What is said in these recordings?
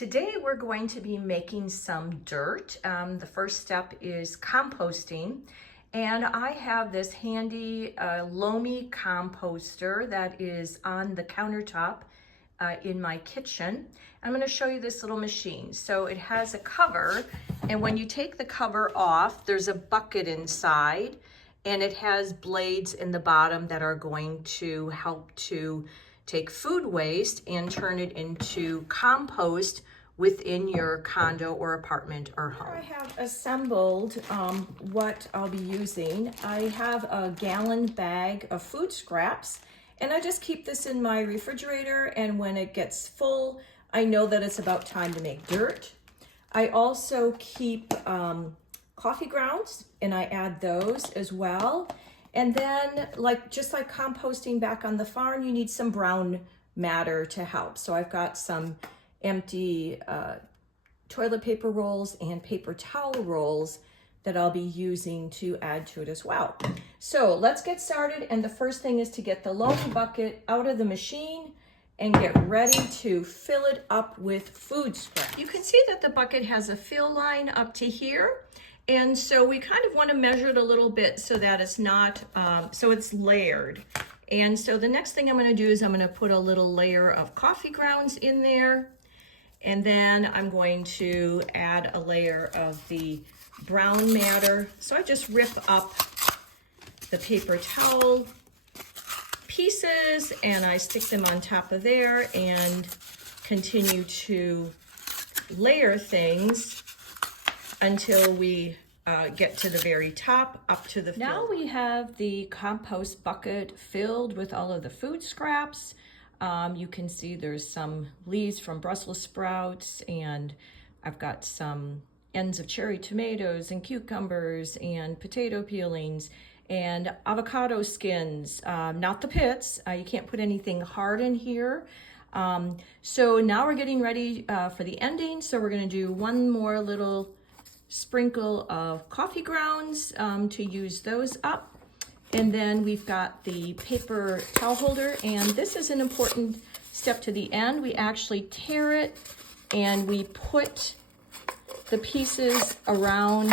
Today we're going to be making some dirt. The first step is composting, and I have this handy Lomi composter that is on the countertop in my kitchen. I'm going to show you this little machine. So it has a cover, and when you take the cover off, there's a bucket inside, and it has blades in the bottom that are going to help to take food waste and turn it into compost within your condo or apartment or home. I have assembled what I'll be using. I have a gallon bag of food scraps, and I just keep this in my refrigerator, and when it gets full, I know that it's about time to make dirt. I also keep coffee grounds, and I add those as well. And then, just like composting back on the farm, you need some brown matter to help. So I've got some empty toilet paper rolls and paper towel rolls that I'll be using to add to it as well. So let's get started. And the first thing is to get the Lomi bucket out of the machine and get ready to fill it up with food scraps. You can see that the bucket has a fill line up to here. And so we kind of want to measure it a little bit so that it's not, so it's layered. And so the next thing I'm going to do is I'm going to put a little layer of coffee grounds in there. And then I'm going to add a layer of the brown matter. So I just rip up the paper towel pieces and I stick them on top of there and continue to layer things until we get to the very top, up to the fill. Now we have the compost bucket filled with all of the food scraps. You can see there's some leaves from Brussels sprouts, and I've got some ends of cherry tomatoes and cucumbers and potato peelings and avocado skins, not the pits. You can't put anything hard in here. So now we're getting ready for the ending. So we're gonna do one more little sprinkle of coffee grounds to use those up. And then we've got the paper towel holder, and this is an important step to the end. We actually tear it and we put the pieces around,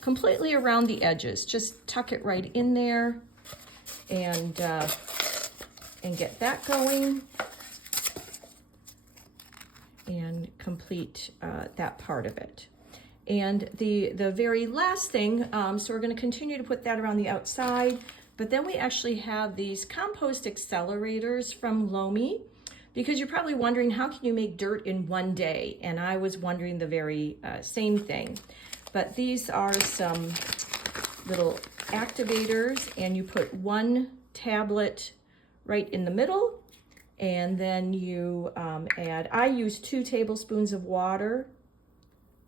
completely around the edges. Just tuck it right in there and get that going and complete that part of it. And the very last thing, so we're going to continue to put that around the outside, but then we actually have these compost accelerators from Lomi, because you're probably wondering, how can you make dirt in one day? And I was wondering the very same thing. But these are some little activators, and you put one tablet right in the middle, and then you add, I use 2 tablespoons of water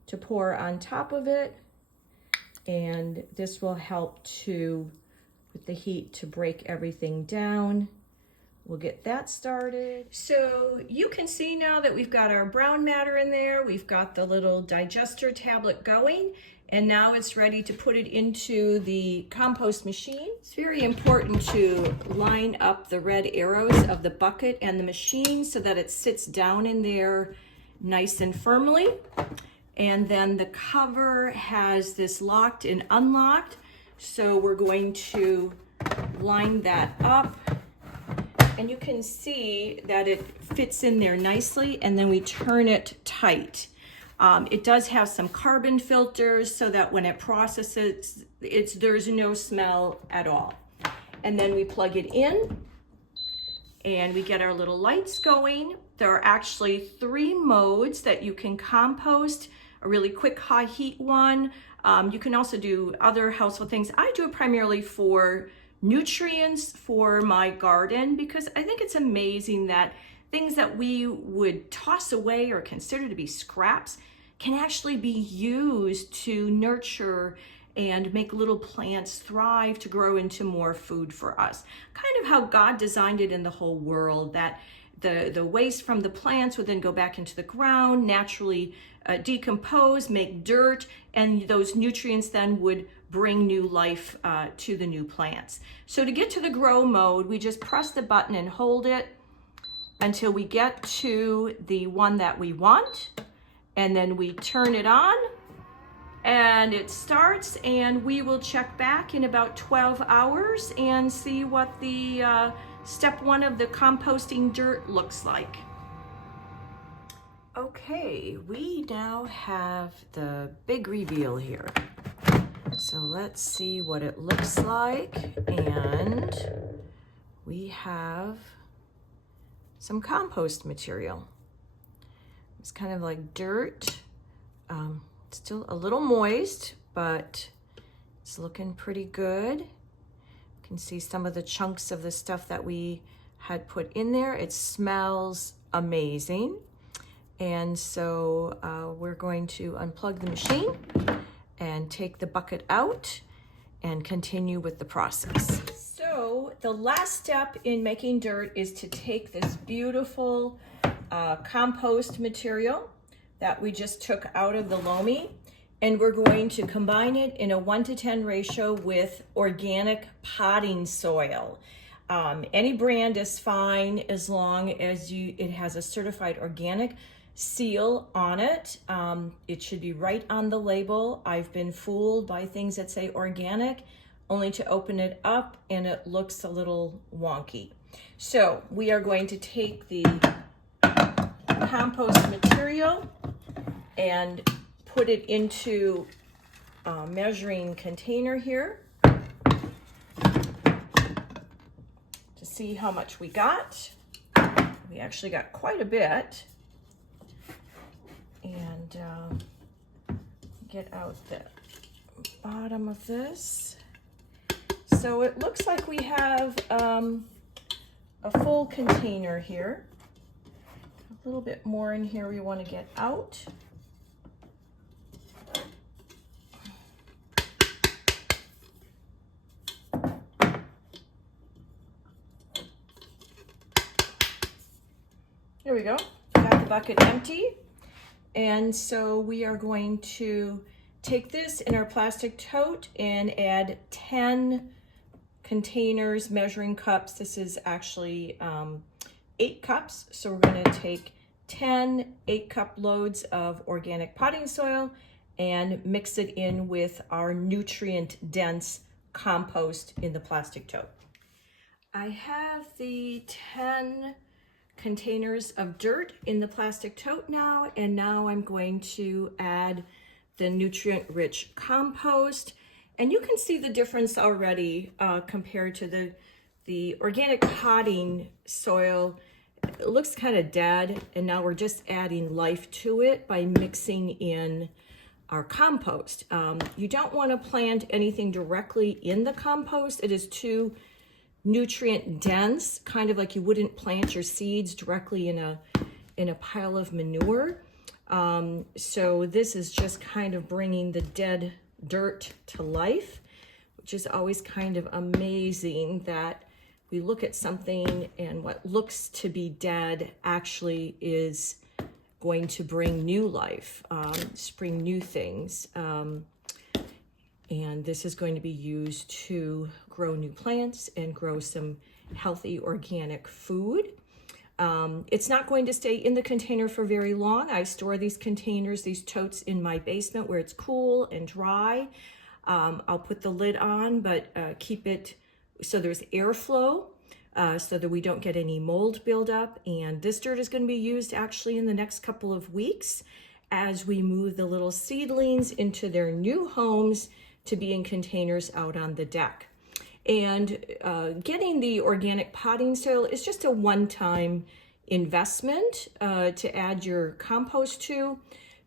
to pour on top of it, and this will help to, with the heat, to break everything down. We'll get that started. So you can see now that we've got our brown matter in there, we've got the little digester tablet going, and now it's ready to put it into the compost machine. It's very important to line up the red arrows of the bucket and the machine so that it sits down in there nice and firmly. And then the cover has this locked and unlocked. So we're going to line that up. And you can see that it fits in there nicely, and then we turn it tight. It does have some carbon filters so that when it processes, there's no smell at all. And then we plug it in and we get our little lights going. There are actually 3 modes that you can compost. A really quick high heat one. You can also do other household things. I do it primarily for nutrients for my garden, because I think it's amazing that things that we would toss away or consider to be scraps can actually be used to nurture and make little plants thrive to grow into more food for us. Kind of how God designed it in the whole world, that the waste from the plants would then go back into the ground, naturally decompose, make dirt, and those nutrients then would bring new life to the new plants. So to get to the grow mode, we just press the button and hold it until we get to the one that we want. and then we turn it on and it starts, and we will check back in about 12 hours and see what the step 1 of the composting dirt looks like. Okay, we now have the big reveal here. So let's see what it looks like. And we have some compost material. It's kind of like dirt. Still a little moist, but it's looking pretty good. You can see some of the chunks of the stuff that we had put in there. It smells amazing. And so we're going to unplug the machine and take the bucket out and continue with the process. So the last step in making dirt is to take this beautiful compost material that we just took out of the Lomi, and we're going to combine it in a 1-to-10 ratio with organic potting soil. Any brand is fine as long as it has a certified organic seal on it. It should be right on the label. I've been fooled by things that say organic, only to open it up and it looks a little wonky. So we are going to take the compost material and put it into a measuring container here to see how much we got. We actually got quite a bit. And get out the bottom of this. So it looks like we have a full container here. A little bit more in here we want to get out. There we go. Got the bucket empty. And so we are going to take this in our plastic tote and add 10 containers, measuring cups. This is actually 8 cups. So we're going to take 10 8-cup loads of organic potting soil and mix it in with our nutrient-dense compost in the plastic tote. I have the 10 containers of dirt in the plastic tote now, and now I'm going to add the nutrient-rich compost, and you can see the difference already compared to the organic potting soil. It looks kind of dead, and now we're just adding life to it by mixing in our compost. You don't want to plant anything directly in the compost. It is too nutrient dense, kind of like you wouldn't plant your seeds directly in a pile of manure. So this is just kind of bringing the dead dirt to life, which is always kind of amazing that we look at something and what looks to be dead actually is going to bring new life, spring new things. And this is going to be used to grow new plants and grow some healthy organic food. It's not going to stay in the container for very long. I store these containers, these totes, in my basement where it's cool and dry. I'll put the lid on, but keep it so there's airflow so that we don't get any mold buildup. And this dirt is going to be used actually in the next couple of weeks as we move the little seedlings into their new homes to be in containers out on the deck. And getting the organic potting soil is just a one-time investment to add your compost to,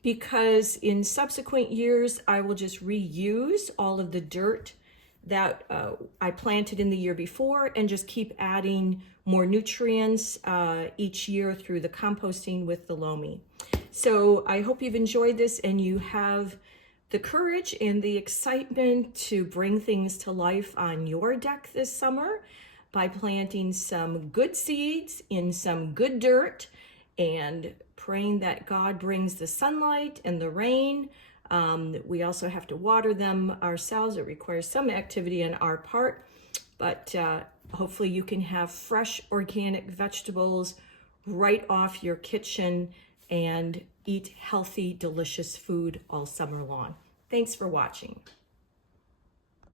because in subsequent years, I will just reuse all of the dirt that I planted in the year before and just keep adding more nutrients each year through the composting with the Lomi. So I hope you've enjoyed this and you have the courage and the excitement to bring things to life on your deck this summer by planting some good seeds in some good dirt and praying that God brings the sunlight and the rain. We also have to water them ourselves. It requires some activity on our part, but hopefully you can have fresh organic vegetables right off your kitchen and eat healthy, delicious food all summer long. Thanks for watching.